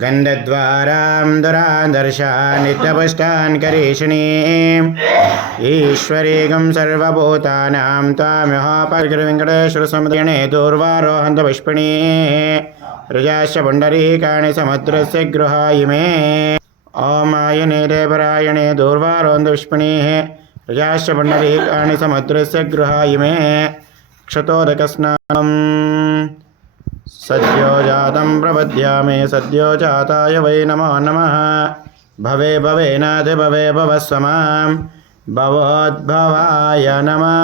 गन्धद्वारां दुरादर्शान् नित्यपुष्टान् करीषिणीम् ईश्वरीगं सर्वभूतानां त्वामिहापविङ्कटेश्वरसमुद्रगणे दूर्वारोहन्त पुष्पिणीः रजाश्च पुण्डरीकाणि समुद्रस्य गृहायिमे ॐ आयने देवरायणे दूर्वारोहन्त पुष्पिणीः रजाश्च पुण्डरीकाणि समुद्रस्य गृहायिमे क्षतोदकस्नानम् सद्यो जातं प्रपद्यामे सद्यो जाताय वै नमो नमः भवे भवेनाथ भवे भवस्वमां भवोद्भवाय नमः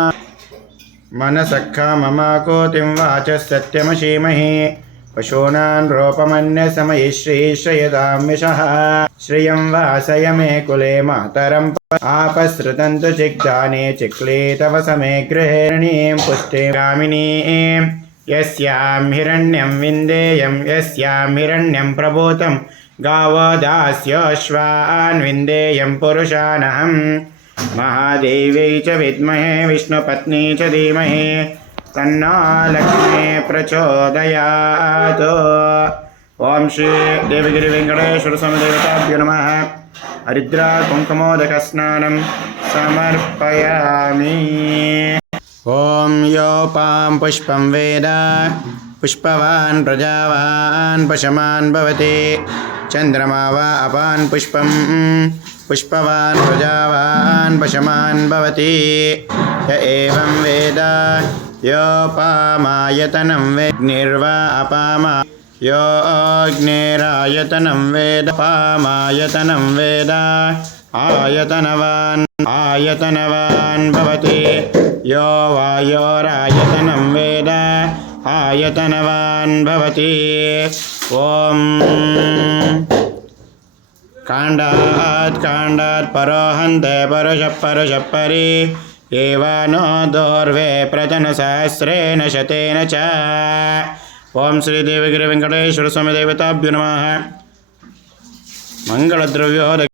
मनसखा मम कोतिं वाचः सत्यमशीमहि पशूनां रूपमन्यसमयि श्रीश्रयतां यशः श्रियं वासय मे कुले मातरं आपसृतन्तु चिग्दाने चिक्ले तव समे गृहिणीं पुष्टिं कामिनीं यस्यां हिरण्यं विन्देयं यस्यां हिरण्यं प्रभूतं गावो दास्योऽश्वान् विन्देयं पुरुषानहं महादेव्यै च विद्महे विष्णुपत्नी च धीमहि तन्नो लक्ष्मी प्रचोदयात् ओं श्री देवगिरिवेङ्कटेश्वरस्वामिदेवताभ्यो नमः हरिद्रा कुङ्कुमोदकस्नानं समर्पयामि ॐ योपां पुष्पं वेद पुष्पवान् प्रजावान् पशमान् भवति चन्द्रमा वा अपान् पुष्पं पुष्पवान् प्रजावान् पशमान् भवति य एवं वेद योपामायतनं वेग्निर्वा अपामा यो अग्निरायतनं वेद पामायतनं वेद आयतनवान् भवति यो वायोरायतनं वेद आयतनवान् भवति ॐ काण्डात् परोहन्ते परुषः परि एवानो दोर्वे प्रजनसहस्रेण शतेन च ॐ श्रीदेवगिरिवेङ्कटेश्वरस्वामिदेवताभ्यो नमः मंगलद्रव्यो